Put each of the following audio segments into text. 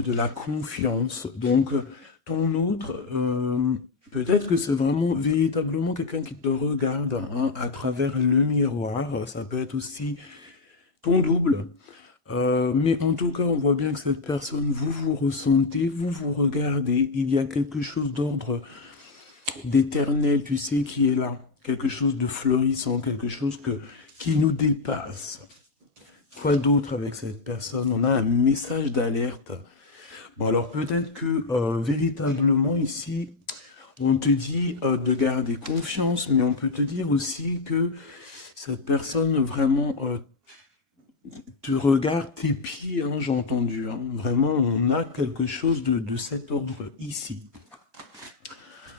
de la confiance. Donc, ton autre, peut-être que c'est vraiment véritablement quelqu'un qui te regarde hein, à travers le miroir. Ça peut être aussi ton double. Mais en tout cas, on voit bien que cette personne, vous vous ressentez, vous vous regardez. Il y a quelque chose d'ordre d'éternel, tu sais, qui est là. Quelque chose de florissant, quelque chose qui nous dépasse. Quoi d'autre avec cette personne? On a un message d'alerte. Bon, alors peut-être que véritablement ici, on te dit de garder confiance, mais on peut te dire aussi que cette personne vraiment te regarde tes pieds, hein, j'ai entendu. Hein. Vraiment, on a quelque chose de cet ordre ici,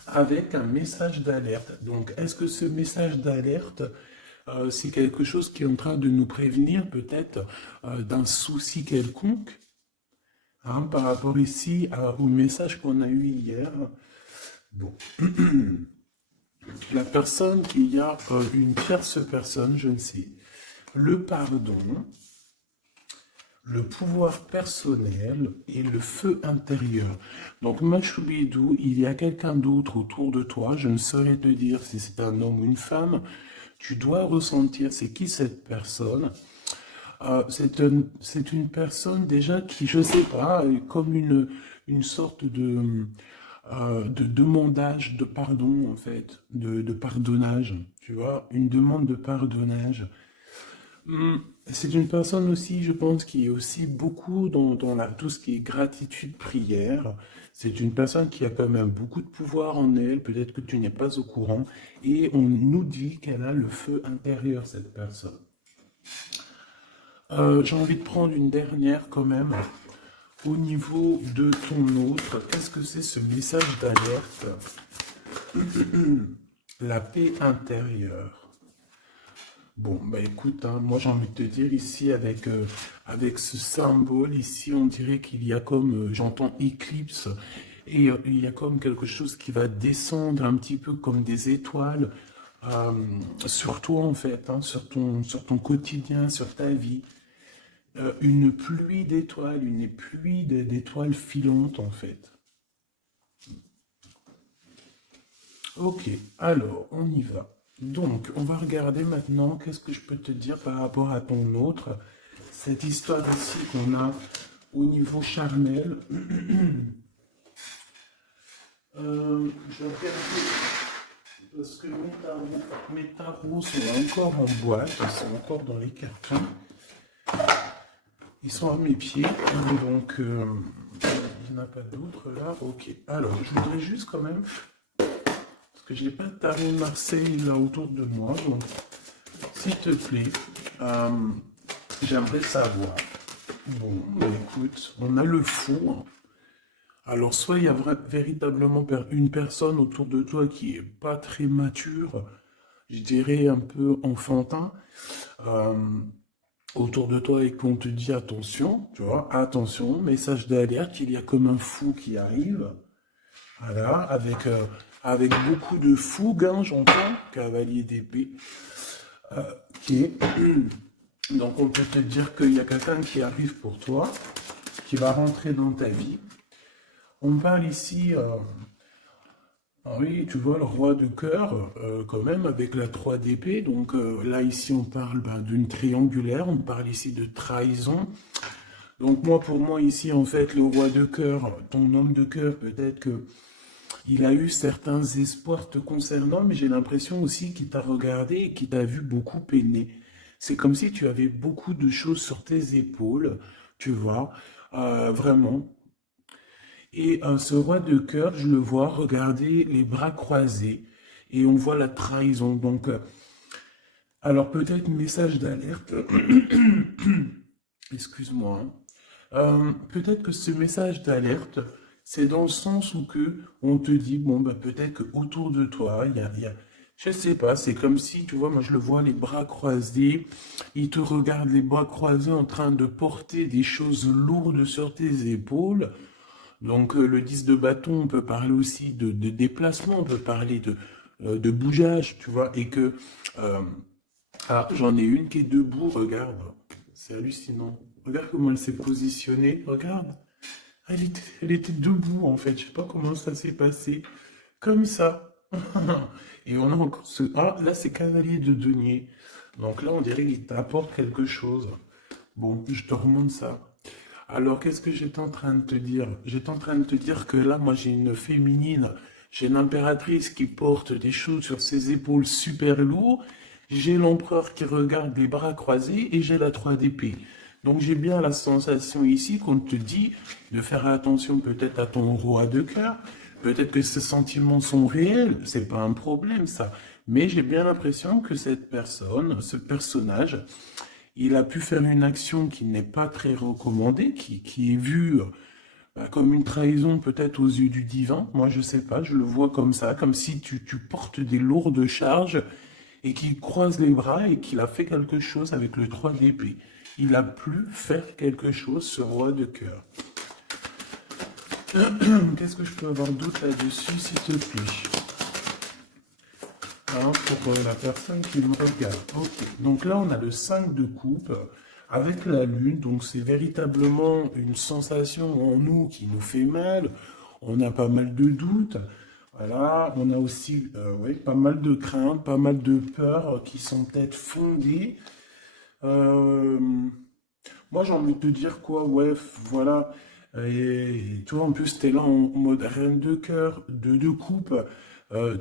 avec un message d'alerte. Donc, est-ce que ce message d'alerte, c'est quelque chose qui est en train de nous prévenir peut-être d'un souci quelconque? Hein, par rapport ici au message qu'on a eu hier, bon, la personne qui a une tierce personne, je ne sais, le pardon, le pouvoir personnel et le feu intérieur. Donc, Machoubidou, il y a quelqu'un d'autre autour de toi, je ne saurais te dire si c'est un homme ou une femme, tu dois ressentir c'est qui cette personne. C'est une personne déjà qui, je sais pas, est comme une sorte de demandage de pardon, en fait, de pardonnage, tu vois, une demande de pardonnage. C'est une personne aussi, je pense, qui est aussi beaucoup dans tout ce qui est gratitude, prière. C'est une personne qui a quand même beaucoup de pouvoir en elle, peut-être que tu n'es pas au courant, et on nous dit qu'elle a le feu intérieur, cette personne. J'ai envie de prendre une dernière quand même. Au niveau de ton autre, qu'est-ce que c'est ce message d'alerte? La paix intérieure. Bon, bah écoute, hein, moi j'ai envie de te dire ici avec ce symbole, ici on dirait qu'il y a comme, j'entends éclipse, et il y a comme quelque chose qui va descendre un petit peu comme des étoiles euh, sur toi en fait, hein, sur ton quotidien, sur ta vie. Une pluie d'étoiles, une pluie d'étoiles filantes en fait. Ok, alors on y va. Donc, on va regarder maintenant qu'est-ce que je peux te dire par rapport à ton autre. Cette histoire ici qu'on a au niveau charnel. Je vais regarder parce que mes tarots sont encore en boîte, ils sont encore dans les cartons. Ils sont à mes pieds, donc il n'y en a pas d'autres là. Ok, alors je voudrais juste quand même, parce que je n'ai pas de tarot de Marseille là autour de moi, donc s'il te plaît, euh, j'aimerais savoir. Bon, bah, écoute, on a le fou. Hein. Alors, soit il y a véritablement une personne autour de toi qui est pas très mature, je dirais un peu enfantin, euh, autour de toi et qu'on te dit attention, tu vois, attention, message d'alerte, il y a comme un fou qui arrive, voilà, avec beaucoup de fougue, hein, j'entends, cavalier d'épée, qui donc on peut te dire qu'il y a quelqu'un qui arrive pour toi, qui va rentrer dans ta vie. On parle ici, oui, tu vois, le roi de cœur, quand même, avec la 3 d'épée. Donc là, ici, on parle d'une triangulaire, on parle ici de trahison. Donc moi, pour moi, ici, en fait, le roi de cœur, ton homme de cœur, peut-être que il a eu certains espoirs te concernant, mais j'ai l'impression aussi qu'il t'a regardé et qu'il t'a vu beaucoup peiner. C'est comme si tu avais beaucoup de choses sur tes épaules, tu vois, vraiment. Et ce roi de cœur, je le vois regarder les bras croisés et on voit la trahison. Donc, alors peut-être message d'alerte. Excuse-moi. Hein. Peut-être que ce message d'alerte, c'est dans le sens où que on te dit, bon, bah, peut-être qu'autour de toi, je sais pas, c'est comme si, tu vois, moi je le vois, les bras croisés, il te regarde les bras croisés en train de porter des choses lourdes sur tes épaules. Donc le 10 de bâton, on peut parler aussi de déplacement, on peut parler de bougeage, tu vois, et que... euh, ah, j'en ai une qui est debout, regarde. C'est hallucinant. Regarde comment elle s'est positionnée, regarde. Elle était debout, en fait. Je sais pas comment ça s'est passé. Comme ça. Et on a encore ce... Ah, là, c'est cavalier de denier. Donc là, on dirait qu'il t'apporte quelque chose. Bon, je te remonte ça. Alors, qu'est-ce que j'étais en train de te dire? J'étais en train de te dire que là, moi, j'ai une féminine. J'ai une impératrice qui porte des choses sur ses épaules super lourds. J'ai l'empereur qui regarde les bras croisés et j'ai la 3 d'épée. Donc j'ai bien la sensation ici qu'on te dit de faire attention peut-être à ton roi de cœur. Peut-être que ces sentiments sont réels, c'est pas un problème ça. Mais j'ai bien l'impression que cette personne, ce personnage, il a pu faire une action qui n'est pas très recommandée, qui est vue comme une trahison peut-être aux yeux du divin. Moi je sais pas, je le vois comme ça, comme si tu portes des lourdes charges et qu'il croise les bras et qu'il a fait quelque chose avec le 3 d'épée. Il a pu faire quelque chose, ce roi de cœur. Qu'est-ce que je peux avoir d'autre là-dessus, s'il te plaît? Hein, pour la personne qui me regarde. Ok, donc là on a le 5 de coupe avec la lune, donc c'est véritablement une sensation en nous qui nous fait mal. On a pas mal de doutes. Voilà, on a aussi ouais, pas mal de craintes, pas mal de peurs qui sont peut-être fondées. Euh, Moi, j'ai envie de te dire quoi, ouais, voilà. Et toi, en plus, t'es là en mode reine de cœur, de coupe.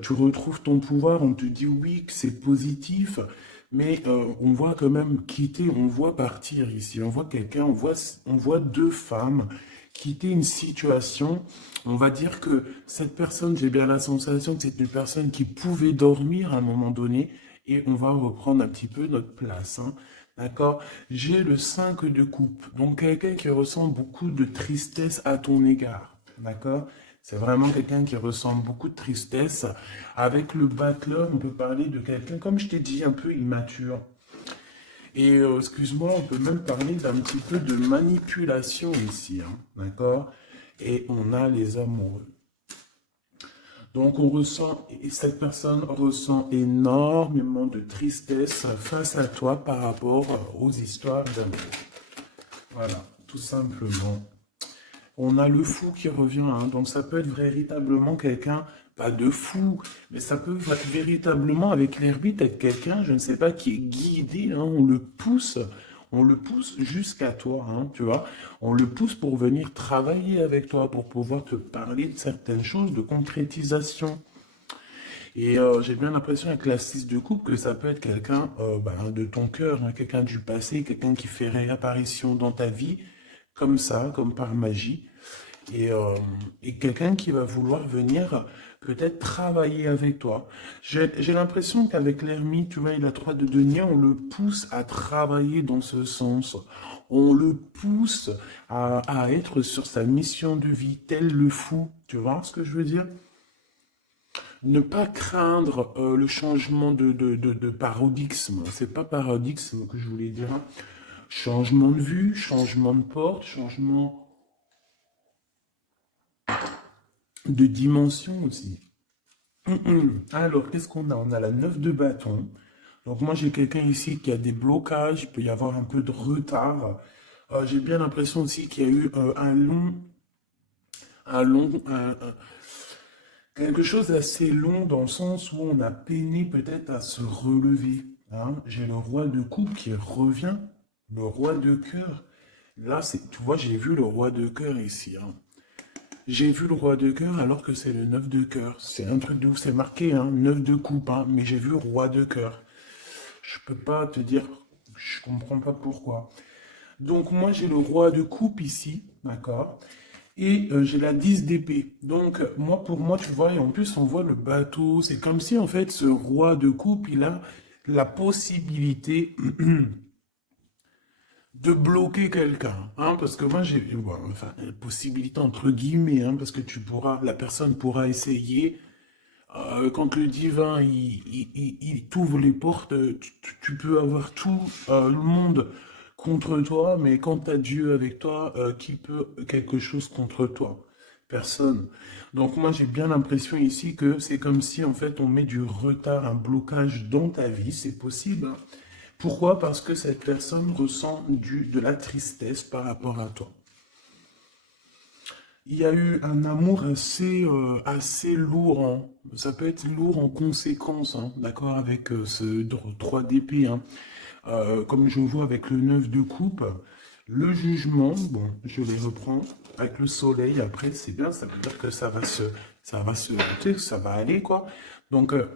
Tu retrouves ton pouvoir, on te dit oui, que c'est positif, mais on voit quand même quitter, on voit partir ici. On voit quelqu'un, on voit deux femmes quitter une situation. On va dire que cette personne, j'ai bien la sensation que c'est une personne qui pouvait dormir à un moment donné, et on va reprendre un petit peu notre place, hein. D'accord? J'ai le 5 de coupe, donc quelqu'un qui ressent beaucoup de tristesse à ton égard. D'accord? C'est vraiment quelqu'un qui ressent beaucoup de tristesse. Avec le battleur, on peut parler de quelqu'un, comme je t'ai dit, un peu immature. Et excuse-moi, on peut même parler d'un petit peu de manipulation ici, hein. D'accord? Et on a les amoureux. Donc on ressent, et cette personne ressent énormément de tristesse face à toi par rapport aux histoires d'amour. Voilà, tout simplement. On a le fou qui revient, hein, donc ça peut être véritablement quelqu'un, pas de fou, mais ça peut véritablement avec l'ermite être quelqu'un, je ne sais pas, qui est guidé, hein, on le pousse jusqu'à toi, hein, tu vois, on le pousse pour venir travailler avec toi, pour pouvoir te parler de certaines choses, de concrétisation. Et j'ai bien l'impression avec la 6 de coupe que ça peut être quelqu'un de ton cœur, hein, quelqu'un du passé, quelqu'un qui fait réapparition dans ta vie, comme ça, comme par magie. Et, euh, et quelqu'un qui va vouloir venir peut-être travailler avec toi. J'ai l'impression qu'avec l'ermite, tu vois, il a 3 de denier, on le pousse à travailler dans ce sens. On le pousse à être sur sa mission de vie, tel le fou. Tu vois ce que je veux dire? Ne pas craindre le changement de paradigme. C'est pas paradigme que je voulais dire, hein. Changement de vue, changement de porte, changement de dimension aussi. Alors, qu'est-ce qu'on a? On a la 9 de bâton. Donc moi, j'ai quelqu'un ici qui a des blocages, il peut y avoir un peu de retard. J'ai bien l'impression aussi qu'il y a eu un long, quelque chose d'assez long dans le sens où on a peiné peut-être à se relever, hein. J'ai le roi de coupe qui revient, le roi de cœur. Là, tu vois, j'ai vu le roi de cœur ici, hein. J'ai vu le roi de cœur alors que c'est le 9 de cœur. C'est un truc de ouf, c'est marqué, hein, 9 de coupe, hein, mais j'ai vu roi de cœur. Je peux pas te dire, je comprends pas pourquoi. Donc moi j'ai le roi de coupe ici, d'accord? Et j'ai la 10 d'épée. Donc moi pour moi tu vois, et en plus on voit le bateau, c'est comme si en fait ce roi de coupe il a la possibilité de bloquer quelqu'un, hein, parce que moi j'ai, bon, enfin, possibilité entre guillemets, hein, parce que la personne pourra essayer, quand le divin il t'ouvre les portes, tu peux avoir tout le monde contre toi, mais quand tu as Dieu avec toi, qui peut quelque chose contre toi? Personne. Donc moi j'ai bien l'impression ici que c'est comme si en fait on met du retard, un blocage dans ta vie, c'est possible, hein. Pourquoi? Parce que cette personne ressent de la tristesse par rapport à toi. il y a eu un amour assez lourd, hein. Ça peut être lourd en conséquence, hein, d'accord, avec ce 3 d'épée, hein. Comme je vois avec le 9 de coupe, le jugement, bon, je les reprends, avec le soleil, après, c'est bien, ça veut dire que tu sais, ça va aller, quoi. Donc, euh,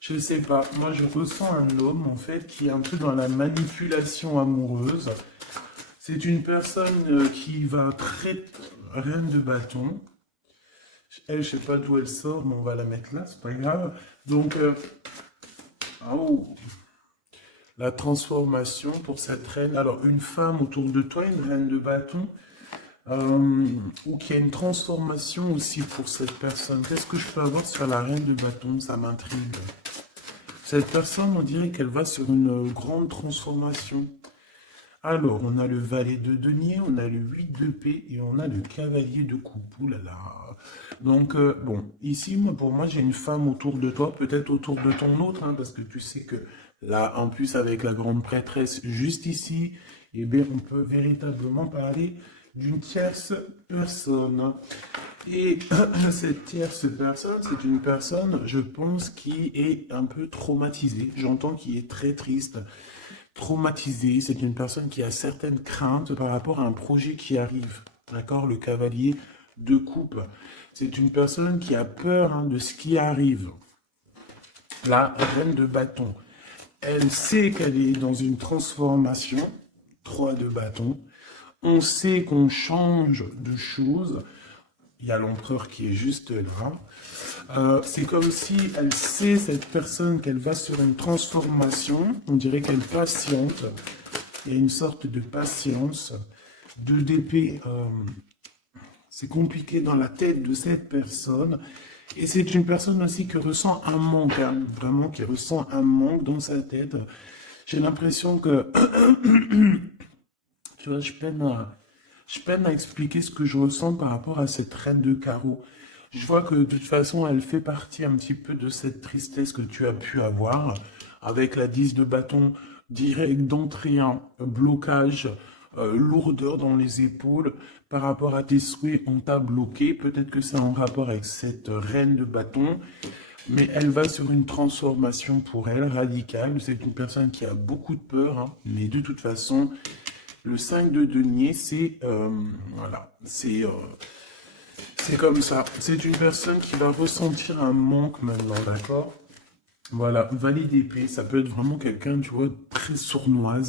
je sais pas, moi je ressens un homme, en fait, qui est un peu dans la manipulation amoureuse. C'est une personne qui va très... Reine de bâton. Elle, je sais pas d'où elle sort, mais on va la mettre là, c'est pas grave. Donc, oh, la transformation pour cette reine. Alors, une femme autour de toi, une reine de bâton, ou qu'il y a une transformation aussi pour cette personne. Qu'est-ce que je peux avoir sur la reine de bâton? Ça m'intrigue. Cette personne, on dirait qu'elle va sur une grande transformation. Alors, on a le valet de denier, on a le 8 de paix et on a le cavalier de coupe. Ouh là là. Donc, bon, ici, moi, pour moi, j'ai une femme autour de toi, peut-être autour de ton autre, hein, parce que tu sais que là, en plus, avec la grande prêtresse juste ici, eh bien, on peut véritablement parler d'une tierce personne. Et cette tierce personne, c'est une personne, je pense, qui est un peu traumatisée. J'entends qu'il est très triste. Traumatisé, c'est une personne qui a certaines craintes par rapport à un projet qui arrive. D'accord? Le cavalier de coupe. C'est une personne qui a peur, hein, de ce qui arrive. La reine de bâton. Elle sait qu'elle est dans une transformation. 3 de bâton. On sait qu'on change de choses. Il y a l'empereur qui est juste là. C'est comme si elle sait, cette personne, qu'elle va sur une transformation. On dirait qu'elle patiente. Il y a une sorte de patience. 2 d'épée, c'est compliqué dans la tête de cette personne. Et c'est une personne aussi qui ressent un manque, hein, vraiment qui ressent un manque dans sa tête. J'ai l'impression que, tu vois, je peine à expliquer ce que je ressens par rapport à cette reine de carreau. Je vois que de toute façon, elle fait partie un petit peu de cette tristesse que tu as pu avoir avec la 10 de bâton direct d'entrée, un blocage, lourdeur dans les épaules par rapport à tes souhaits, on t'a bloqué. Peut-être que c'est en rapport avec cette reine de bâton, mais elle va sur une transformation pour elle radicale. C'est une personne qui a beaucoup de peur, hein, mais de toute façon, le 5 de denier, c'est voilà, c'est comme ça. C'est une personne qui va ressentir un manque maintenant, d'accord? Voilà, valet d'épée, ça peut être vraiment quelqu'un, tu vois, très sournois.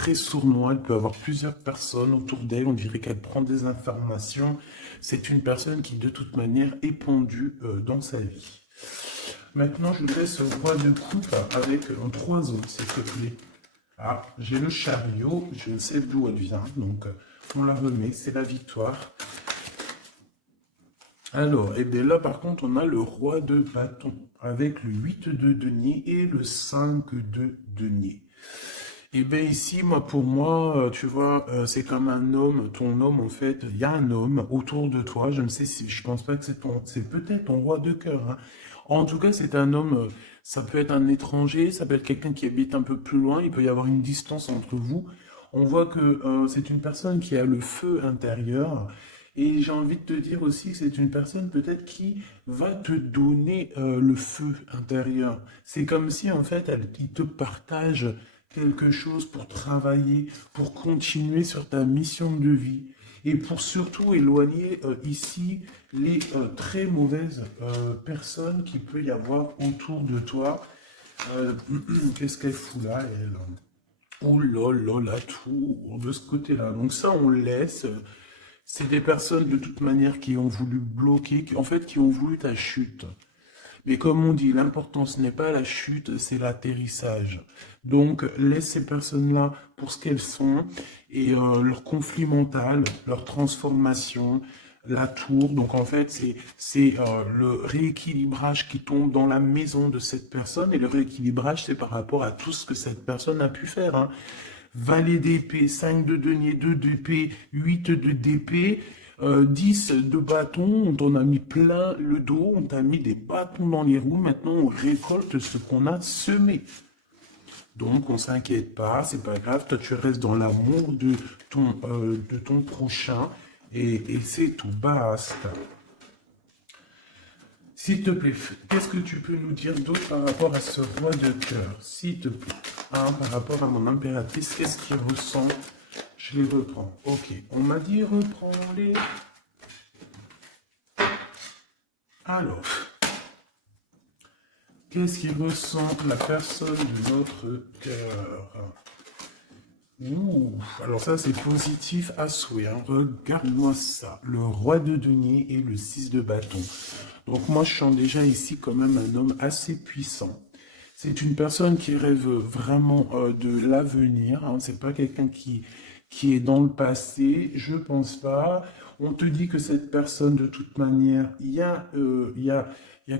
Elle peut avoir plusieurs personnes autour d'elle. On dirait qu'elle prend des informations. C'est une personne qui, de toute manière, est pendue dans sa vie. Maintenant, je laisse roi de coupe avec un 3 autres, s'il te plaît. Ah, j'ai le chariot, je ne sais d'où elle vient, donc on la remet, c'est la victoire. Alors, et bien là, par contre, on a le roi de bâton, avec le 8 de denier et le 5 de denier. Et bien ici, moi, pour moi, tu vois, c'est comme un homme, ton homme, en fait, il y a un homme autour de toi, je ne sais si, je pense pas que c'est peut-être ton roi de cœur, hein. En tout cas, c'est un homme, ça peut être un étranger, ça peut être quelqu'un qui habite un peu plus loin, il peut y avoir une distance entre vous. On voit que c'est une personne qui a le feu intérieur, et j'ai envie de te dire aussi que c'est une personne peut-être qui va te donner le feu intérieur. C'est comme si, en fait, il te partage quelque chose pour travailler, pour continuer sur ta mission de vie et pour surtout éloigner ici les très mauvaises personnes qu'il peut y avoir autour de toi. Euh, Qu'est-ce qu'elle fout là, elle? Oh là là là, tout de ce côté-là. Donc ça, on laisse. C'est des personnes de toute manière qui ont voulu bloquer, en fait, qui ont voulu ta chute. Mais comme on dit, l'important, ce n'est pas la chute, c'est l'atterrissage. Donc, laisse ces personnes-là pour ce qu'elles sont et leur conflit mental, leur transformation, la tour. Donc, en fait, c'est le rééquilibrage qui tombe dans la maison de cette personne. Et le rééquilibrage, c'est par rapport à tout ce que cette personne a pu faire, hein. Valet d'épée, 5 de denier, 2 d'épée, 8 de d'épée, 10 de bâton, on t'en a mis plein le dos, on t'a mis des bâtons dans les roues, maintenant on récolte ce qu'on a semé. Donc, on s'inquiète pas, c'est pas grave. Toi, tu restes dans l'amour de ton prochain et c'est tout, basta. S'il te plaît, qu'est-ce que tu peux nous dire d'autre par rapport à ce roi de cœur? S'il te plaît. Hein, par rapport à mon impératrice, qu'est-ce qu'il ressent? Je les reprends. Ok, on m'a dit reprends-les. Alors, qu'est-ce qu'il ressent la personne de notre cœur? Ouh, alors ça c'est positif à souhait, hein. Regarde-moi ça, le roi de denier et le 6 de bâton. Donc moi je sens déjà ici quand même un homme assez puissant. C'est une personne qui rêve vraiment de l'avenir, hein. C'est pas quelqu'un qui est dans le passé, je pense pas. On te dit que cette personne de toute manière, il y a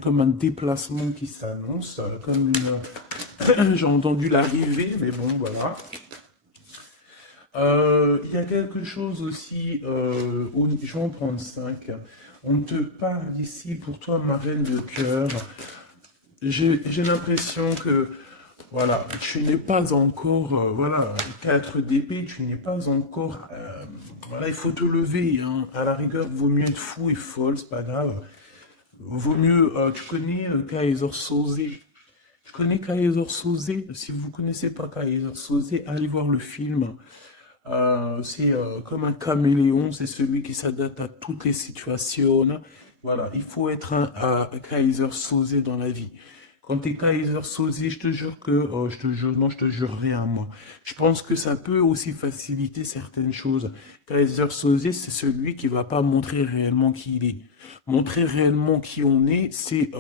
comme un déplacement qui s'annonce, comme une... J'ai entendu l'arrivée, mais bon voilà. Il y a quelque chose aussi, je vais en prendre 5. On te parle ici pour toi, ma reine de cœur. J'ai l'impression que, voilà, tu n'es pas encore, voilà, 4 d'épée, tu n'es pas encore, voilà, il faut te lever, hein. À la rigueur, vaut mieux être fou et folle, c'est pas grave. Vaut mieux, tu connais Kaiser Soze. Tu connais Kaiser Soze? Si vous ne connaissez pas Kaiser Soze, allez voir le film. C'est comme un caméléon, c'est celui qui s'adapte à toutes les situations. Voilà, il faut être un Kaiser Soze dans la vie. Quand tu es Kaiser Soze, je te jure que, je te jure, non, je te jure rien, moi. Je pense que ça peut aussi faciliter certaines choses. Kaiser Soze, c'est celui qui va pas montrer réellement qui il est. Montrer réellement qui on est, c'est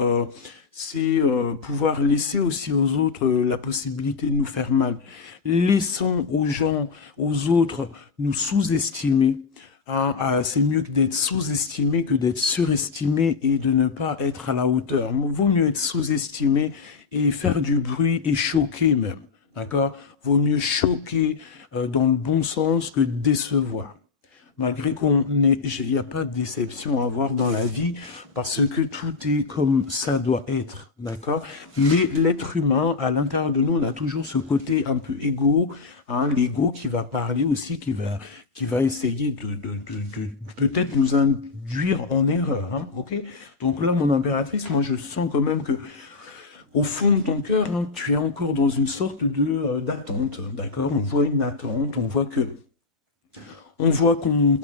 pouvoir laisser aussi aux autres la possibilité de nous faire mal. Laissons aux gens, aux autres, nous sous-estimer. Hein, c'est mieux que d'être sous-estimé que d'être surestimé et de ne pas être à la hauteur. Vaut mieux être sous-estimé et faire du bruit et choquer même. D'accord? Vaut mieux choquer dans le bon sens que décevoir. Malgré il n'y a pas de déception à avoir dans la vie, parce que tout est comme ça doit être, d'accord? Mais l'être humain, à l'intérieur de nous, on a toujours ce côté un peu égo, hein, l'ego qui va parler aussi, qui va essayer de peut-être nous induire en erreur, hein, ok? Donc là, mon impératrice, moi, je sens quand même que au fond de ton cœur, hein, tu es encore dans une sorte d'attente, d'accord? On voit une attente, on voit qu'on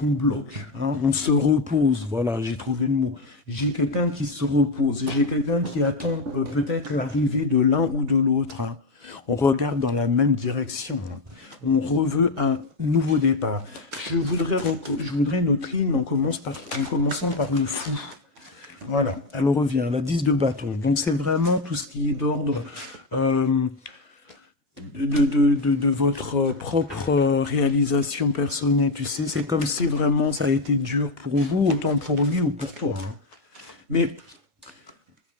bloque, hein, on se repose, voilà, j'ai trouvé le mot. J'ai quelqu'un qui se repose, j'ai quelqu'un qui attend peut-être l'arrivée de l'un ou de l'autre, hein. On regarde dans la même direction, hein. On reveut un nouveau départ. Je voudrais notre ligne en commençant par le fou. Voilà, elle revient, la 10 de bâton. Donc c'est vraiment tout ce qui est d'ordre... de votre propre réalisation personnelle, tu sais, c'est comme si vraiment ça a été dur pour vous, autant pour lui ou pour toi, hein. Mais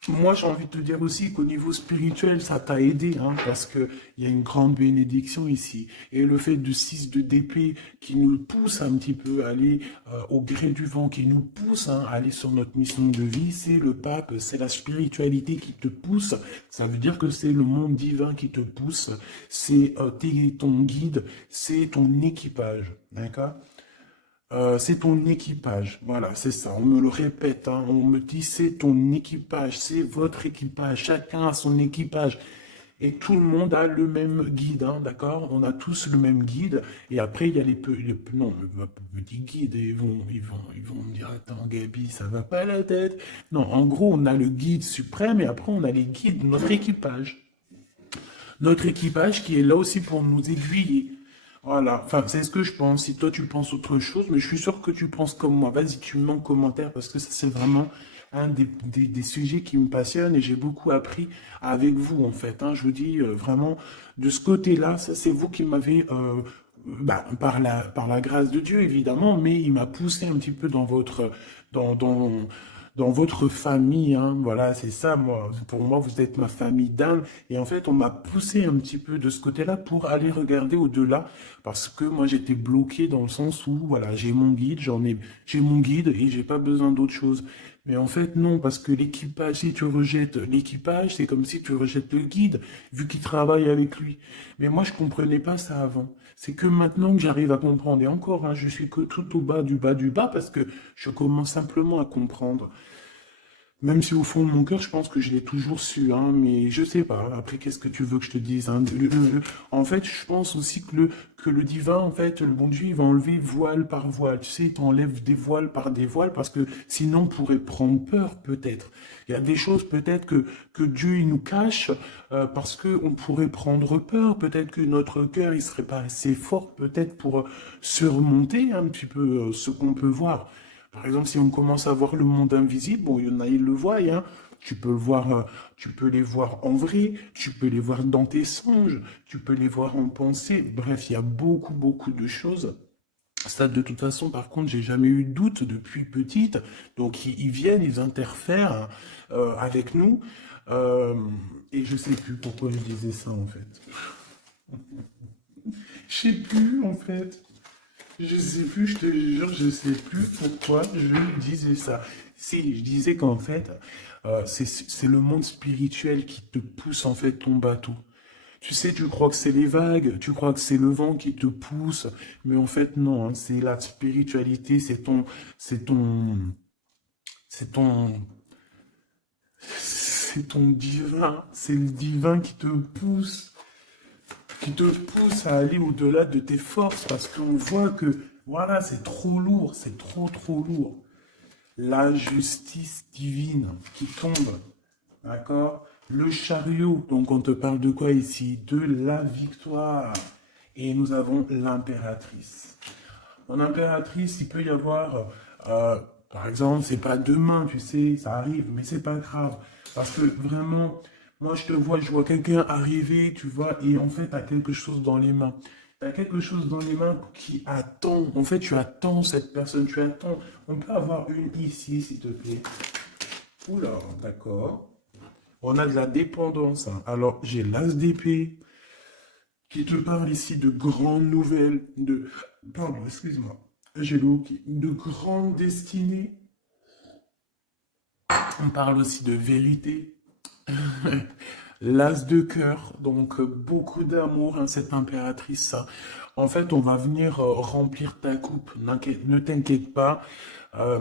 moi, j'ai envie de te dire aussi qu'au niveau spirituel, ça t'a aidé, hein, parce que il y a une grande bénédiction ici. Et le fait de 6 d'épée qui nous pousse un petit peu à aller au gré du vent, qui nous pousse, hein, à aller sur notre mission de vie, c'est le pape, c'est la spiritualité qui te pousse. Ça veut dire que c'est le monde divin qui te pousse, c'est ton guide, c'est ton équipage, d'accord? C'est ton équipage, voilà, c'est ça, on me le répète, hein, on me dit c'est ton équipage, c'est votre équipage, chacun a son équipage, et tout le monde a le même guide, hein, d'accord? On a tous le même guide, et après il y a non, le petit guide, ils vont me dire, attends Gabi, ça va pas la tête. Non, en gros, on a le guide suprême, et après on a les guides de notre équipage. Notre équipage qui est là aussi pour nous aiguiller. Voilà, enfin, c'est ce que je pense. Si toi tu penses autre chose, mais je suis sûr que tu penses comme moi. Vas-y, tu me mets en commentaire parce que ça, c'est vraiment un des sujets qui me passionne et j'ai beaucoup appris avec vous, en fait, hein. Je vous dis vraiment, de ce côté-là, ça, c'est vous qui m'avez, par la grâce de Dieu, évidemment, mais il m'a poussé un petit peu dans dans votre famille, hein, voilà, c'est ça, moi. Pour moi, vous êtes ma famille d'âme. Et en fait, on m'a poussé un petit peu de ce côté-là pour aller regarder au-delà, parce que moi, j'étais bloqué dans le sens où, voilà, j'ai mon guide, j'ai mon guide et j'ai pas besoin d'autre chose. Mais en fait, non, parce que l'équipage, si tu rejettes l'équipage, c'est comme si tu rejettes le guide, vu qu'il travaille avec lui. Mais moi, je comprenais pas ça avant. C'est que maintenant que j'arrive à comprendre, et encore, hein, je suis que tout au bas du bas du bas, parce que je commence simplement à comprendre. Même si au fond de mon cœur, je pense que je l'ai toujours su, hein, mais je sais pas. Après, qu'est-ce que tu veux que je te dise, hein? En fait, je pense aussi que le divin, en fait, le bon Dieu, il va enlever voile par voile. Tu sais, il t'enlève des voiles par des voiles parce que sinon, on pourrait prendre peur, peut-être. Il y a des choses, peut-être, que Dieu, il nous cache parce que on pourrait prendre peur. Peut-être que notre cœur, il serait pas assez fort, peut-être, pour surmonter un petit peu ce qu'on peut voir. Par exemple, si on commence à voir le monde invisible, bon, il y en a, ils le voient, hein. Tu peux le voir, tu peux les voir en vrai, tu peux les voir dans tes songes, tu peux les voir en pensée. Bref, il y a beaucoup, beaucoup de choses. Ça, de toute façon, par contre, j'ai jamais eu de doute depuis petite. Donc, ils viennent, ils interfèrent avec nous. Euh, et je sais plus pourquoi je disais ça, en fait. Je sais plus, en fait. Je sais plus, je te jure, je sais plus pourquoi je disais ça. Si, je disais qu'en fait, c'est le monde spirituel qui te pousse en fait ton bateau. Tu sais, tu crois que c'est les vagues, tu crois que c'est le vent qui te pousse, mais en fait non, hein, c'est la spiritualité, c'est ton, c'est ton, c'est ton divin, c'est le divin qui te pousse à aller au-delà de tes forces parce qu'on voit que voilà, c'est trop lourd, c'est trop lourd. La justice divine qui tombe, d'accord? Le chariot, donc on te parle de quoi ici? De la victoire. Et nous avons l'impératrice. En impératrice, il peut y avoir, par exemple, c'est pas demain, tu sais, ça arrive, mais c'est pas grave. Parce que vraiment, moi je vois quelqu'un arriver, tu vois, et en fait, tu as quelque chose dans les mains. Tu as quelque chose dans les mains qui attend. En fait, tu attends cette personne, tu attends. On peut avoir une ici, s'il te plaît. Oula, d'accord. On a de la dépendance, hein. Alors, j'ai l'as d'épée qui te parle ici de grandes nouvelles, pardon, excuse-moi, j'ai le hockey, de grandes destinées. On parle aussi de vérité. L'as de cœur, donc beaucoup d'amour, hein, cette impératrice, ça. En fait, on va venir remplir ta coupe. Ne t'inquiète pas. Euh,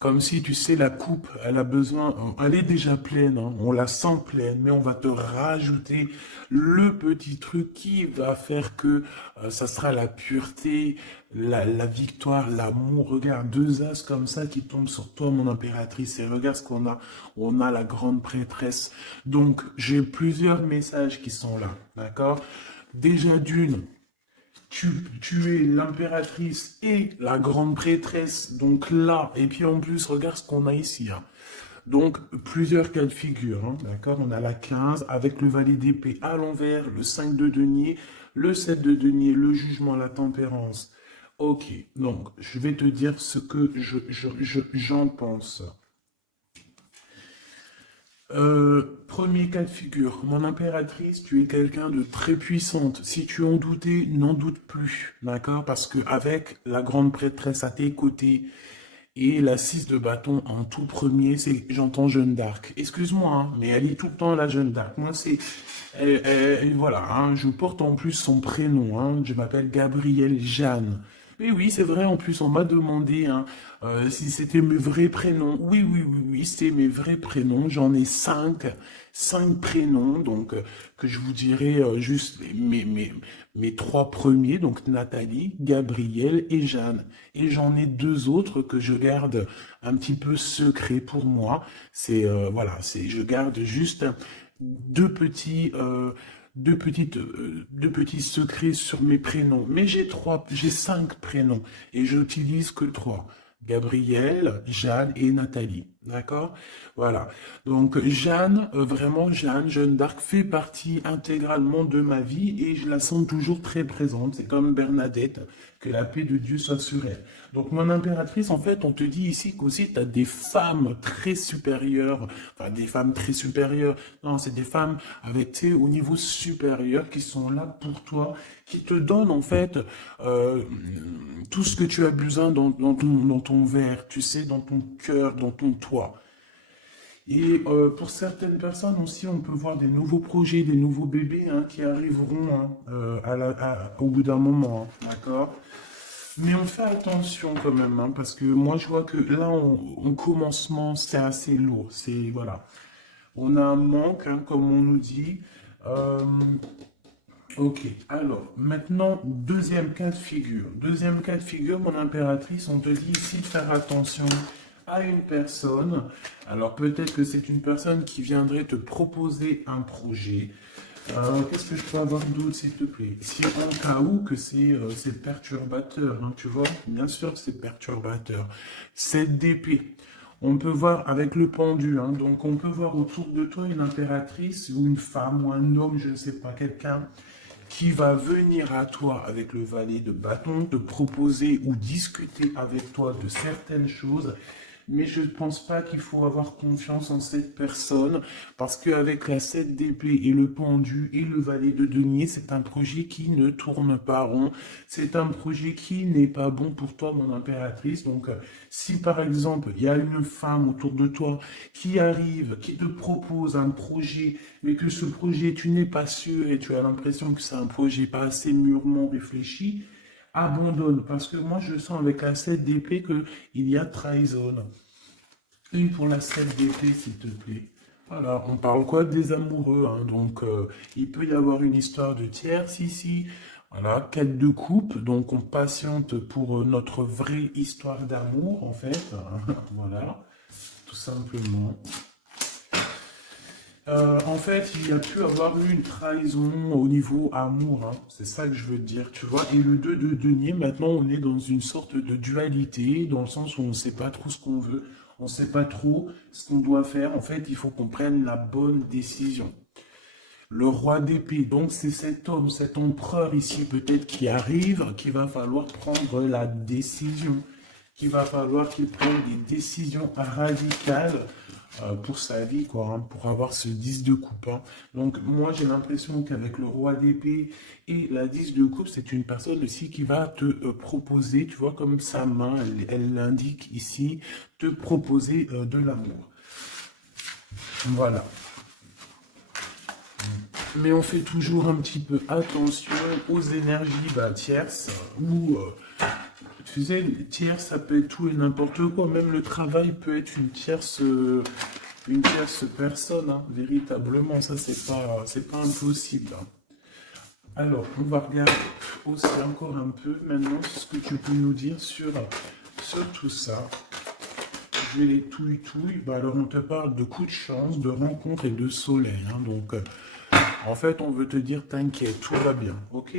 Comme si, tu sais, la coupe, elle a besoin, elle est déjà pleine, hein, on la sent pleine, mais on va te rajouter le petit truc qui va faire que ça sera la pureté, la victoire, l'amour. Regarde, deux as comme ça qui tombent sur toi, mon impératrice, et regarde ce qu'on a. On a la grande prêtresse. Donc, j'ai plusieurs messages qui sont là, d'accord? Déjà d'une, tu es l'impératrice et la grande prêtresse, donc là, et puis en plus, regarde ce qu'on a ici, hein. Donc, plusieurs cas de figure, hein, d'accord? On a la 15 avec le valet d'épée à l'envers, le 5 de denier, le 7 de denier, le jugement, la tempérance. Ok, donc, je vais te dire ce que j'en pense. Premier cas de figure, mon impératrice, tu es quelqu'un de très puissante. Si tu en doutais, n'en doute plus, d'accord? Parce que avec la grande prêtresse à tes côtés et la 6 de bâton en tout premier, c'est, j'entends Jeanne d'Arc. Excuse-moi, hein, mais elle est tout le temps la Jeanne d'Arc. Moi, voilà, hein, je porte en plus son prénom, hein, je m'appelle Gabrielle Jeanne. Oui, oui, c'est vrai, en plus, on m'a demandé hein, si c'était mes vrais prénoms. Oui, oui, oui, oui, c'est mes vrais prénoms. J'en ai cinq prénoms, donc que je vous dirai juste mes trois premiers, donc Nathalie, Gabrielle et Jeanne. Et j'en ai deux autres que je garde un petit peu secret pour moi. Voilà, je garde juste deux petits deux petits secrets sur mes prénoms. Mais j'ai cinq prénoms et j'utilise que trois. Gabrielle, Jeanne et Nathalie. D'accord? Voilà. Donc, Jeanne, vraiment, Jeanne d'Arc fait partie intégralement de ma vie et je la sens toujours très présente. C'est comme Bernadette, que la paix de Dieu soit sur elle. Donc, mon impératrice, en fait, on te dit ici qu'aussi, tu as des femmes très supérieures, enfin, des femmes très supérieures. Non, c'est des femmes avec, tu sais, au niveau supérieur qui sont là pour toi, qui te donnent, en fait, euh, tout ce que tu as besoin dans ton verre, tu sais, dans ton cœur, dans ton toit. Et pour certaines personnes aussi, on peut voir des nouveaux projets, des nouveaux bébés hein, qui arriveront hein, au bout d'un moment, hein, d'accord? Mais on fait attention quand même, hein, parce que moi je vois que là, au commencement, c'est assez lourd. C'est, voilà. On a un manque, hein, comme on nous dit. Euh, ok, alors, maintenant, deuxième cas de figure. Deuxième cas de figure, mon impératrice, on te dit ici de faire attention à une personne. Alors, peut-être que c'est une personne qui viendrait te proposer un projet. Qu'est-ce que je peux avoir d'autre, s'il te plaît? Si en cas où que c'est perturbateur, hein, tu vois, bien sûr que c'est perturbateur. Cette d'épée. On peut voir avec le pendu, hein, donc on peut voir autour de toi une impératrice ou une femme ou un homme, je ne sais pas, quelqu'un qui va venir à toi avec le valet de bâton, te proposer ou discuter avec toi de certaines choses, mais je ne pense pas qu'il faut avoir confiance en cette personne, parce qu'avec la 7 d'épée et le pendu et le valet de denier, c'est un projet qui ne tourne pas rond, c'est un projet qui n'est pas bon pour toi, mon impératrice. Donc, si par exemple, il y a une femme autour de toi qui arrive, qui te propose un projet, mais que ce projet, tu n'es pas sûr et tu as l'impression que c'est un projet pas assez mûrement réfléchi, abandonne. Parce que moi, je sens avec la 7 d'épée qu'il y a trahison. Une pour la 7 d'épée, s'il te plaît. Voilà, on parle quoi des amoureux, hein, donc il peut y avoir une histoire de tierce ici. Voilà, 4 de coupe, donc on patiente pour notre vraie histoire d'amour, en fait. Voilà, tout simplement. En fait, il y a pu avoir eu une trahison au niveau amour, hein. C'est ça que je veux dire, tu vois. Et le 2 de denier, maintenant, on est dans une sorte de dualité, dans le sens où on ne sait pas trop ce qu'on veut, on ne sait pas trop ce qu'on doit faire. En fait, il faut qu'on prenne la bonne décision. Le roi d'épée, donc c'est cet homme, cet empereur ici peut-être qui arrive, qu'il va falloir prendre la décision, qu'il va falloir qu'il prenne des décisions radicales pour sa vie, quoi, hein, pour avoir ce 10 de coupe. Hein. Donc moi j'ai l'impression qu'avec le roi d'épée et la 10 de coupe, c'est une personne aussi qui va te proposer, tu vois, comme sa main, elle l'indique ici, te proposer de l'amour. Voilà. Mais on fait toujours un petit peu attention aux énergies tierces ou tu sais, tierce ça peut être tout et n'importe quoi, même le travail peut être une tierce personne, hein, véritablement, ça c'est pas impossible. Hein. Alors, on va regarder aussi encore un peu maintenant ce que tu peux nous dire sur tout ça. Je vais les touille. Alors, on te parle de coups de chance, de rencontres et de soleil. Hein, donc, en fait, on veut te dire, t'inquiète, tout va bien, ok?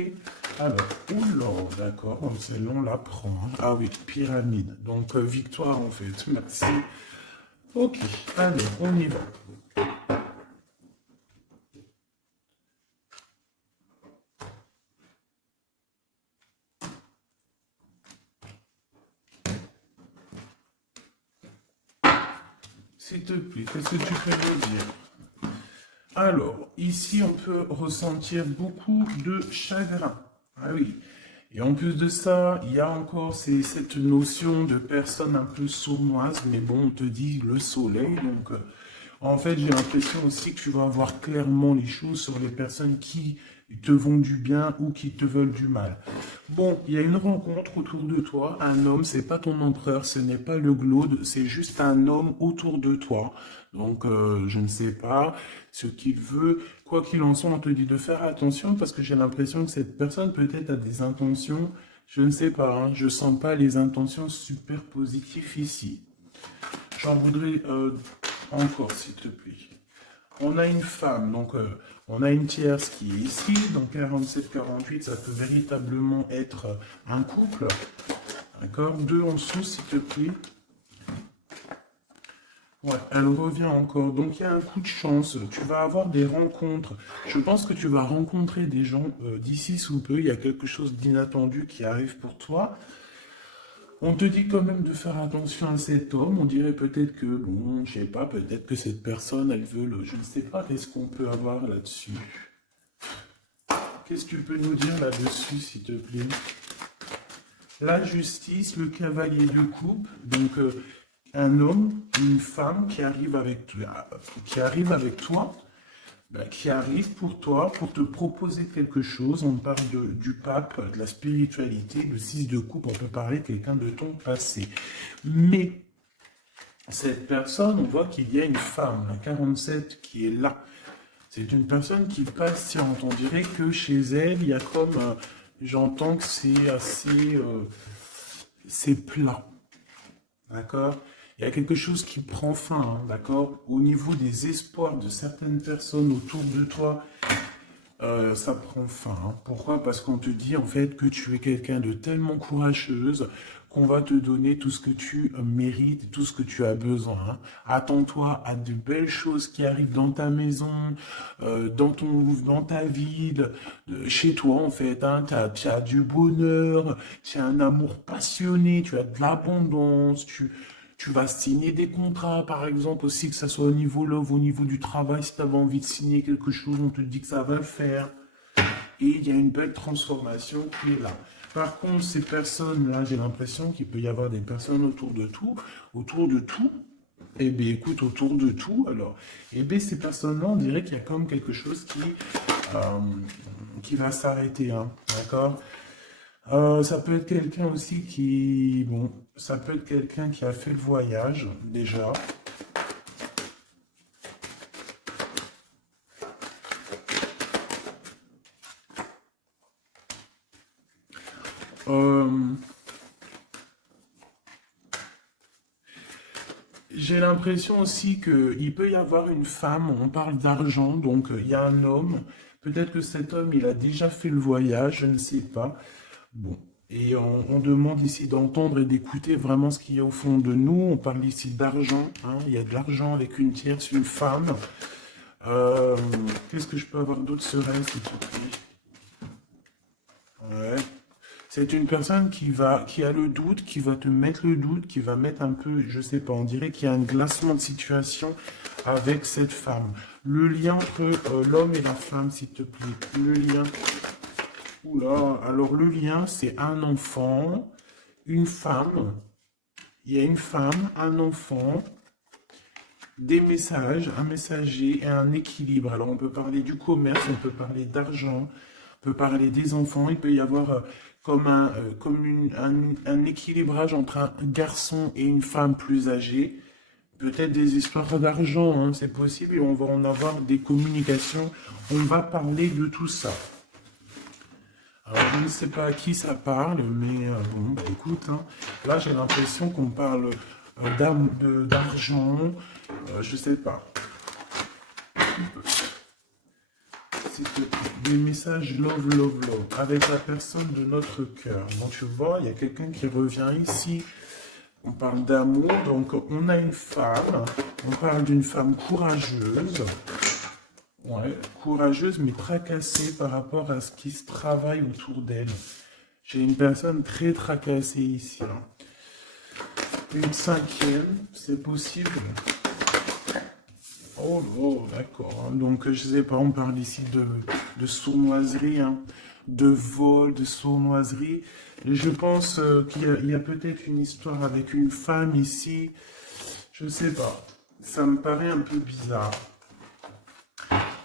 Alors, oula, d'accord, celle-là, on la prend. Hein. Ah oui, pyramide. Donc, victoire, en fait, merci. Ok, allez, on y va. S'il te plaît, qu'est-ce que tu peux me dire? Alors, ici, on peut ressentir beaucoup de chagrin. Ah oui. Et en plus de ça, il y a encore cette notion de personne un peu sournoise, mais bon, on te dit le soleil. Donc, en fait, j'ai l'impression aussi que tu vas voir clairement les choses sur les personnes qui te vont du bien ou qui te veulent du mal. Bon, il y a une rencontre autour de toi, un homme, c'est pas ton empereur, ce n'est pas le glaude, c'est juste un homme autour de toi. Donc, je ne sais pas ce qu'il veut. Quoi qu'il en soit, on te dit de faire attention parce que j'ai l'impression que cette personne peut-être a des intentions, je ne sais pas, hein, je sens pas les intentions super positives ici. J'en voudrais encore, s'il te plaît. On a une femme, donc on a une tierce qui est ici, donc 47-48, ça peut véritablement être un couple. D'accord? 2 en dessous, s'il te plaît. Ouais, elle revient encore. Donc, il y a un coup de chance. Tu vas avoir des rencontres. Je pense que tu vas rencontrer des gens d'ici sous peu. Il y a quelque chose d'inattendu qui arrive pour toi. On te dit quand même de faire attention à cet homme. On dirait peut-être que, bon, je sais pas, peut-être que cette personne, elle veut le... Je ne sais pas, qu'est-ce qu'on peut avoir là-dessus? Qu'est-ce que tu peux nous dire là-dessus, s'il te plaît? La justice, le cavalier de coupe, donc un homme, une femme qui arrive avec toi, ben, qui arrive pour toi, pour te proposer quelque chose. On parle du pape, de la spiritualité, le 6 de coupe, on peut parler de quelqu'un de ton passé. Mais cette personne, on voit qu'il y a une femme, la 47, qui est là. C'est une personne qui patiente. On dirait que chez elle, il y a comme... j'entends que c'est assez... c'est plat. D'accord? Il y a quelque chose qui prend fin, hein, d'accord? Au niveau des espoirs de certaines personnes autour de toi, ça prend fin. Hein. Pourquoi? Parce qu'on te dit en fait que tu es quelqu'un de tellement courageuse qu'on va te donner tout ce que tu mérites, tout ce que tu as besoin. Hein. Attends-toi à de belles choses qui arrivent dans ta maison, dans ta ville, chez toi en fait. Hein. Tu as du bonheur, tu as un amour passionné, tu as de l'abondance, tu vas signer des contrats, par exemple, aussi, que ça soit au niveau love, au niveau du travail. Si tu avais envie de signer quelque chose, on te dit que ça va le faire. Et il y a une belle transformation qui est là. Par contre, ces personnes-là, j'ai l'impression qu'il peut y avoir des personnes autour de tout. Autour de tout. Eh bien, écoute, autour de tout, alors. Eh bien, ces personnes-là, on dirait qu'il y a comme quelque chose qui va s'arrêter, hein, d'accord? Ça peut être quelqu'un aussi qui... Bon, ça peut être quelqu'un qui a fait le voyage, déjà. Euh, j'ai l'impression aussi qu'il peut y avoir une femme, on parle d'argent, donc il y a un homme. Peut-être que cet homme, il a déjà fait le voyage, je ne sais pas. Bon, et on demande ici d'entendre et d'écouter vraiment ce qu'il y a au fond de nous. On parle ici d'argent, hein. Il y a de l'argent avec une tierce, une femme. Euh, Qu'est-ce que je peux avoir d'autre serein, s'il te plaît? Ouais. C'est une personne qui a le doute, qui va te mettre le doute, qui va mettre un peu, je sais pas, on dirait qu'il y a un glacement de situation avec cette femme. Le lien entre l'homme et la femme, s'il te plaît. Le lien. Oula, alors le lien, c'est un enfant, une femme. Il y a une femme, un enfant, des messages, un messager et un équilibre. Alors on peut parler du commerce, on peut parler d'argent, on peut parler des enfants. Il peut y avoir un équilibrage entre un garçon et une femme plus âgée. Peut-être des histoires d'argent, hein, c'est possible. Et on va en avoir des communications. On va parler de tout ça. Alors, je ne sais pas à qui ça parle, mais bon, bah, écoute, hein, là j'ai l'impression qu'on parle d'argent, je sais pas. Des messages love, love, love, avec la personne de notre cœur. Donc tu vois, il y a quelqu'un qui revient ici. On parle d'amour, donc on a une femme, on parle d'une femme courageuse. Ouais, courageuse mais tracassée par rapport à ce qui se travaille autour d'elle. J'ai une personne très tracassée ici. Hein. Une cinquième, c'est possible. Oh, oh d'accord. Hein. Donc, je sais pas, on parle ici de sournoiserie, hein, de vol, de sournoiserie. Et je pense qu'il y a peut-être une histoire avec une femme ici. Je sais pas. Ça me paraît un peu bizarre.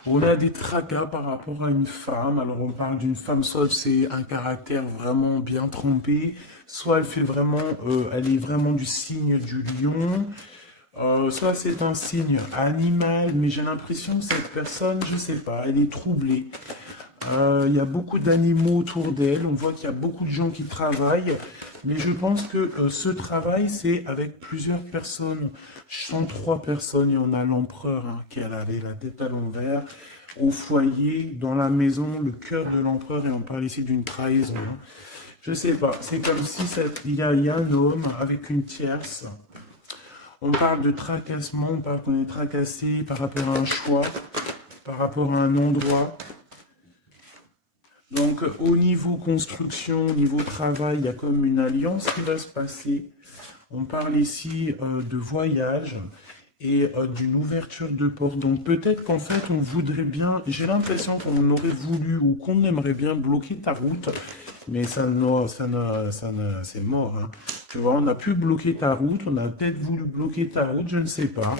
On a des tracas par rapport à une femme. Alors on parle d'une femme, soit c'est un caractère vraiment bien trempé, soit elle est vraiment du signe du lion, soit c'est un signe animal, mais j'ai l'impression que cette personne, je sais pas, elle est troublée. Il y a beaucoup d'animaux autour d'elle, on voit qu'il y a beaucoup de gens qui travaillent, mais je pense que ce travail, c'est avec plusieurs personnes. 103 personnes, et on a l'empereur hein, qui avait la tête à l'envers, au foyer, dans la maison, le cœur de l'empereur, et on parle ici d'une trahison. Hein. Je sais pas, c'est comme si il y a un homme avec une tierce. On parle de tracassement, on parle qu'on est tracassé par rapport à un choix, par rapport à un endroit. Donc, au niveau construction, au niveau travail, il y a comme une alliance qui va se passer. On parle ici de voyage et d'une ouverture de porte. Donc, peut-être qu'en fait, on voudrait bien, j'ai l'impression qu'on aurait voulu ou qu'on aimerait bien bloquer ta route, mais c'est mort, hein. Tu vois, on a pu bloquer ta route, on a peut-être voulu bloquer ta route, je ne sais pas.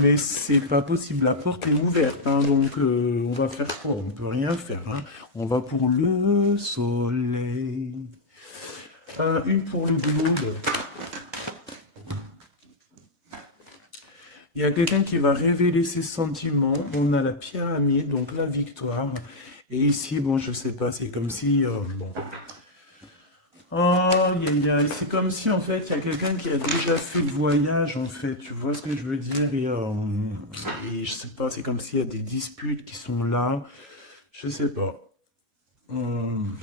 Mais c'est pas possible, la porte est ouverte, hein, donc on va faire quoi? On peut rien faire, hein. On va pour le soleil. Une pour le globe. Il y a quelqu'un qui va révéler ses sentiments. On a la pyramide, donc la victoire. Et ici, bon, je sais pas, c'est comme si, bon. Oh, c'est comme si en fait il y a quelqu'un qui a déjà fait le voyage en fait, tu vois ce que je veux dire et je sais pas, c'est comme s'il y a des disputes qui sont là, je sais pas. Hum,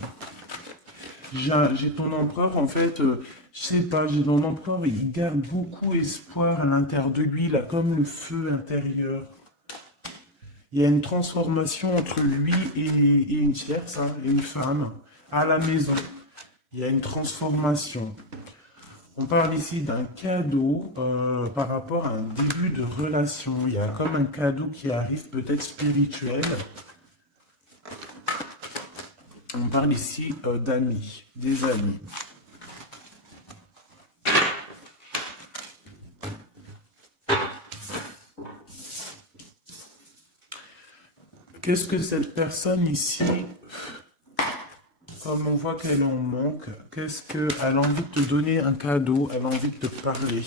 j'ai ton empereur en fait, je sais pas, j'ai ton empereur, il garde beaucoup espoir à l'intérieur de lui, là comme le feu intérieur. Il y a une transformation entre lui et une tierce, hein, et une femme à la maison. Il y a une transformation. On parle ici d'un cadeau par rapport à un début de relation. Il y a comme un cadeau qui arrive, peut-être spirituel. On parle ici d'amis, des amis. Qu'est-ce que cette personne ici, comme on voit qu'elle en manque, qu'est-ce qu'elle a envie de te donner un cadeau, elle a envie de te parler.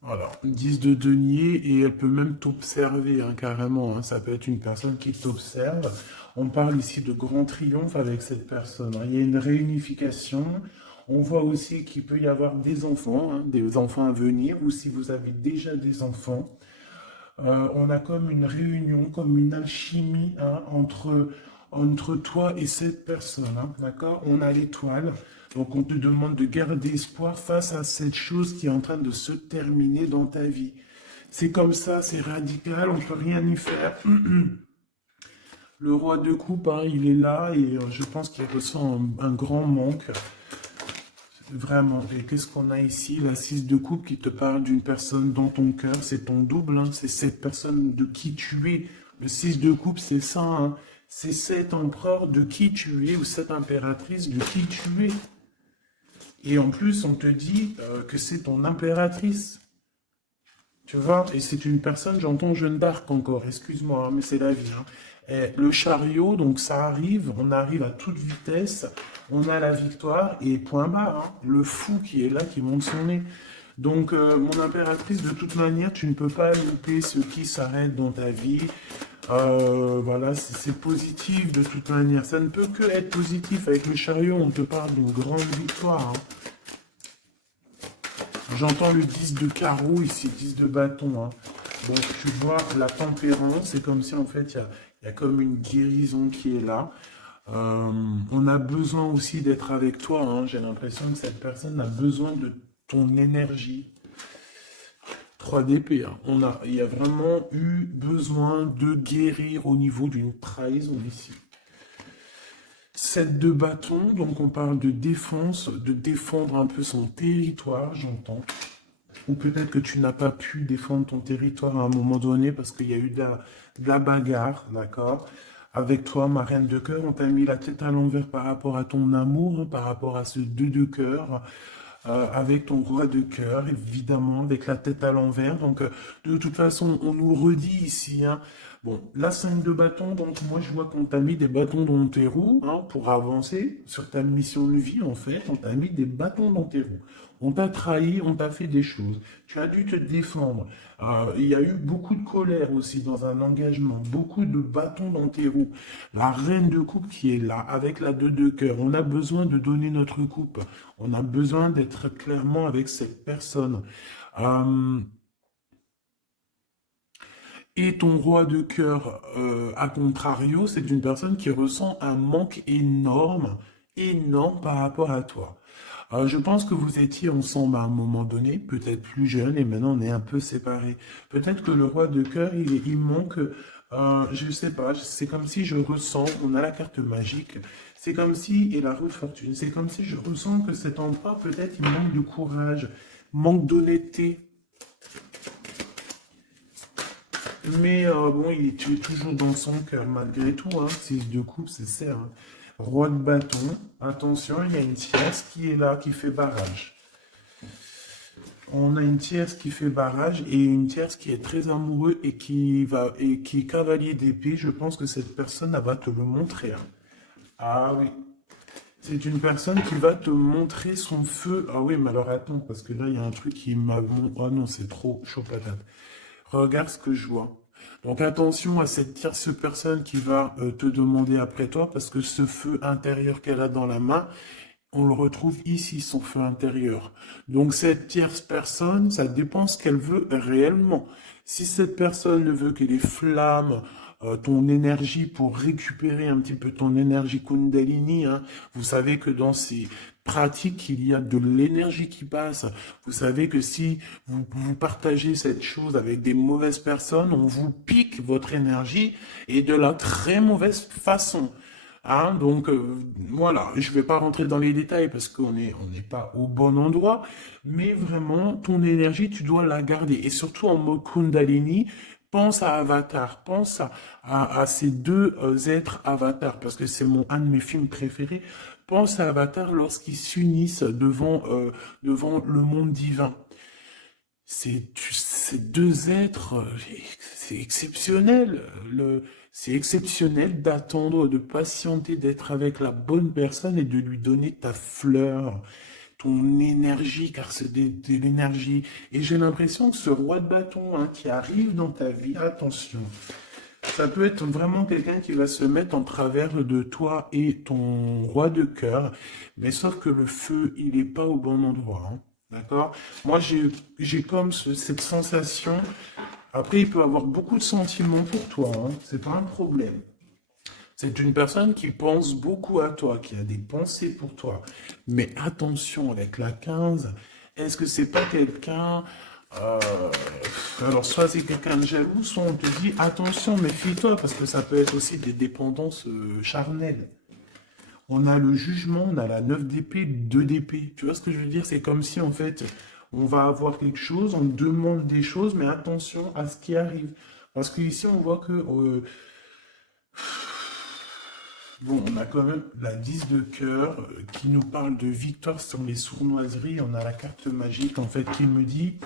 Voilà, 10 de denier et elle peut même t'observer, hein, carrément, hein. Ça peut être une personne qui t'observe. On parle ici de grand triomphe avec cette personne, hein. Il y a une réunification. On voit aussi qu'il peut y avoir des enfants à venir, ou si vous avez déjà des enfants. On a comme une réunion, comme une alchimie, hein, entre toi et cette personne, hein, d'accord? On a l'étoile, donc on te demande de garder espoir face à cette chose qui est en train de se terminer dans ta vie. C'est comme ça, c'est radical, on ne peut rien y faire. Le roi de coupe, hein, il est là et je pense qu'il ressent un grand manque. Vraiment. Et qu'est-ce qu'on a ici? La 6 de coupe qui te parle d'une personne dans ton cœur. C'est ton double, hein. C'est cette personne de qui tu es. Le 6 de coupe, c'est ça, hein. C'est cet empereur de qui tu es ou cette impératrice de qui tu es. Et en plus, on te dit que c'est ton impératrice. Tu vois? Et c'est une personne, j'entends Jeanne d'Arc encore, excuse-moi, hein, mais c'est la vie, hein. Et le chariot, donc ça arrive, on arrive à toute vitesse, on a la victoire et point barre, hein. Le fou qui est là, qui monte son nez. Donc, mon impératrice, de toute manière, tu ne peux pas louper ce qui s'arrête dans ta vie. Voilà, c'est positif de toute manière. Ça ne peut que être positif. Avec le chariot, on te parle d'une grande victoire, hein. J'entends le 10 de carreau ici, 10 de bâton, hein. Donc tu vois, la tempérance, c'est comme si en fait il y a comme une guérison qui est là. On a besoin aussi d'être avec toi, hein. J'ai l'impression que cette personne a besoin de ton énergie. 3 d'épée, hein. Il y a vraiment eu besoin de guérir au niveau d'une trahison ici. 7 de bâton, donc on parle de défense, de défendre un peu son territoire, j'entends. Ou peut-être que tu n'as pas pu défendre ton territoire à un moment donné parce qu'il y a eu de la bagarre, d'accord? Avec toi, ma reine de cœur, on t'a mis la tête à l'envers par rapport à ton amour, hein, par rapport à ce 2 de cœur, avec ton roi de cœur, évidemment, avec la tête à l'envers. Donc, de toute façon, on nous redit ici, hein. Bon, la 5 de bâton, donc moi je vois qu'on t'a mis des bâtons dans tes roues, hein, pour avancer sur ta mission de vie, en fait, on t'a mis des bâtons dans tes roues. On t'a trahi, on t'a fait des choses. Tu as dû te défendre. Il y a eu beaucoup de colère aussi dans un engagement, beaucoup de bâtons dans tes roues. La reine de coupe qui est là, avec la 2 de cœur. On a besoin de donner notre coupe. On a besoin d'être clairement avec cette personne. Euh, Et ton roi de cœur, à contrario, c'est une personne qui ressent un manque énorme, énorme par rapport à toi. Je pense que vous étiez ensemble à un moment donné, peut-être plus jeune, et maintenant on est un peu séparés. Peut-être que le roi de cœur, il manque, je sais pas, c'est comme si je ressens, on a la carte magique, c'est comme si, et la roue de fortune, c'est comme si je ressens que cet empereur, peut-être, il manque de courage, manque d'honnêteté. Mais bon, tu es toujours dans son cœur, malgré tout, hein. 6 de coupe, c'est ça, hein. Roi de bâton, attention, il y a une tierce qui est là, qui fait barrage. On a une tierce qui fait barrage et une tierce qui est très amoureux et qui est cavalier d'épée. Je pense que cette personne, elle va te le montrer, hein. Ah oui. C'est une personne qui va te montrer son feu. Ah oui, mais alors attends, parce que là, il y a un truc qui m'a... Ah non, c'est trop chaud patate. Regarde ce que je vois. Donc attention à cette tierce personne qui va te demander après toi, parce que ce feu intérieur qu'elle a dans la main, on le retrouve ici, son feu intérieur. Donc cette tierce personne, ça dépend ce qu'elle veut réellement. Si cette personne ne veut que les flammes, ton énergie pour récupérer un petit peu ton énergie Kundalini, hein, vous savez que dans ces pratiques, il y a de l'énergie qui passe. Vous savez que si vous partagez cette chose avec des mauvaises personnes, on vous pique votre énergie et de la très mauvaise façon. Hein, donc voilà, je ne vais pas rentrer dans les détails parce qu'on n'est pas au bon endroit, mais vraiment, ton énergie, tu dois la garder. Et surtout en mode Kundalini, pense à Avatar, pense à ces deux êtres Avatar, parce que c'est un de mes films préférés. Pense à Avatar lorsqu'ils s'unissent devant le monde divin. Ces deux êtres, c'est exceptionnel. C'est exceptionnel d'attendre, de patienter, d'être avec la bonne personne et de lui donner ta fleur, ton énergie, car c'est de l'énergie. Et j'ai l'impression que ce roi de bâton, hein, qui arrive dans ta vie, attention, ça peut être vraiment quelqu'un qui va se mettre en travers de toi et ton roi de cœur, mais sauf que le feu, il n'est pas au bon endroit, hein. D'accord? Moi, j'ai comme cette sensation. Après, il peut avoir beaucoup de sentiments pour toi, hein. C'est pas un problème. C'est une personne qui pense beaucoup à toi, qui a des pensées pour toi. Mais attention, avec la 15, est-ce que c'est pas quelqu'un... euh, alors, soit c'est quelqu'un de jaloux, soit on te dit, attention, méfie-toi, parce que ça peut être aussi des dépendances charnelles. On a le jugement, on a la 9 d'épée, 2 d'épée. Tu vois ce que je veux dire? C'est comme si, en fait, on va avoir quelque chose, on demande des choses, mais attention à ce qui arrive. Parce qu'ici, on voit que... bon, on a quand même la 10 de cœur qui nous parle de victoire sur les sournoiseries. On a la carte magique, en fait, qui me dit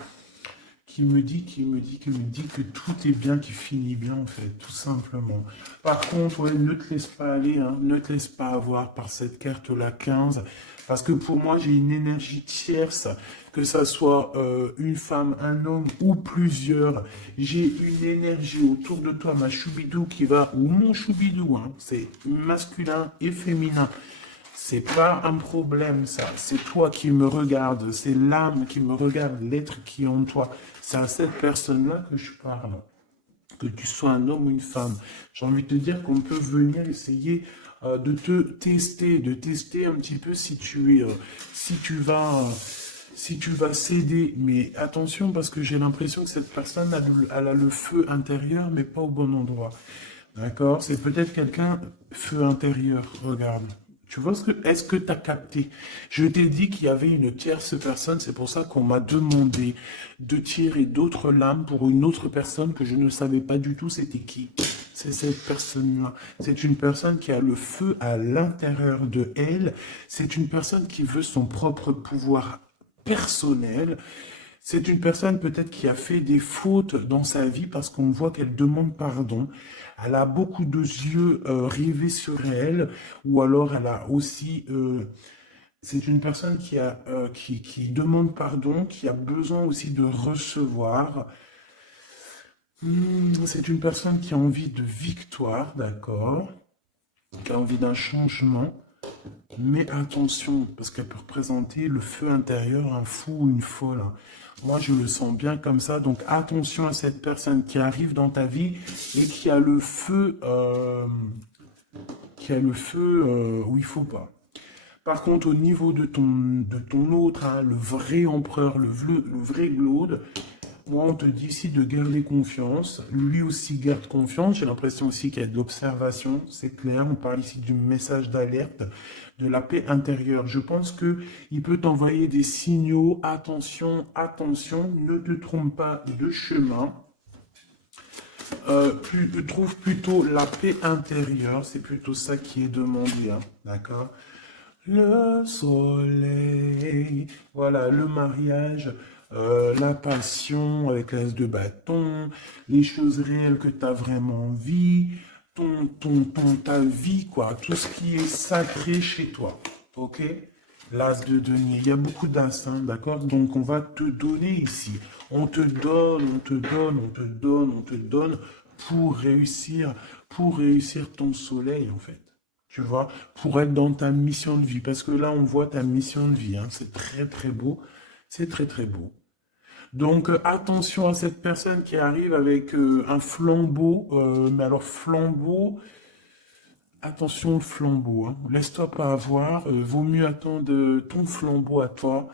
que tout est bien, qui finit bien, en fait, tout simplement. Par contre, ouais, ne te laisse pas aller, hein, ne te laisse pas avoir par cette carte-là 15, parce que pour moi, j'ai une énergie tierce, que ça soit une femme, un homme ou plusieurs. J'ai une énergie autour de toi, ma choubidou qui va, ou mon choubidou, hein, c'est masculin et féminin. C'est pas un problème, ça. C'est toi qui me regardes. C'est l'âme qui me regarde, l'être qui est en toi. C'est à cette personne-là que je parle. Que tu sois un homme ou une femme. J'ai envie de te dire qu'on peut venir essayer de te tester, de tester un petit peu si tu vas céder. Mais attention, parce que j'ai l'impression que cette personne elle a le feu intérieur, mais pas au bon endroit. D'accord? C'est peut-être quelqu'un, feu intérieur, regarde. Tu vois est-ce que tu as capté? Je t'ai dit qu'il y avait une tierce personne, c'est pour ça qu'on m'a demandé de tirer d'autres lames pour une autre personne que je ne savais pas du tout c'était qui. C'est cette personne-là. C'est une personne qui a le feu à l'intérieur de elle. C'est une personne qui veut son propre pouvoir personnel. C'est une personne peut-être qui a fait des fautes dans sa vie parce qu'on voit qu'elle demande pardon. Elle a beaucoup de yeux rivés sur elle, ou alors elle a aussi... c'est une personne qui demande pardon, qui a besoin aussi de recevoir. C'est une personne qui a envie de victoire, d'accord, qui a envie d'un changement. Mais attention, parce qu'elle peut représenter le feu intérieur, un fou ou une folle, hein. Moi, je le sens bien comme ça. Donc, attention à cette personne qui arrive dans ta vie et qui a le feu où il faut pas. Par contre, au niveau de ton autre, hein, le vrai empereur, le vrai Glaude, moi, on te dit ici de garder confiance. Lui aussi garde confiance. J'ai l'impression aussi qu'il y a de l'observation. C'est clair. On parle ici du message d'alerte, de la paix intérieure. Je pense que il peut t'envoyer des signaux. Attention, attention. Ne te trompe pas de chemin. Trouve plutôt la paix intérieure. C'est plutôt ça qui est demandé. Hein, d'accord? Le soleil, voilà, le mariage, la passion avec l'as de bâton, les choses réelles que tu as vraiment envie, ta vie, quoi, tout ce qui est sacré chez toi, ok? L'as de denier, il y a beaucoup d'as, hein, d'accord? Donc on va te donner ici, on te donne, on te donne, on te donne, on te donne pour réussir ton soleil, en fait. Tu vois, pour être dans ta mission de vie. Parce que là, on voit ta mission de vie. Hein. C'est très, très beau. C'est très, très beau. Donc, attention à cette personne qui arrive avec un flambeau. Mais alors, flambeau, attention au flambeau. Hein. Laisse-toi pas avoir. Vaut mieux attendre ton flambeau à toi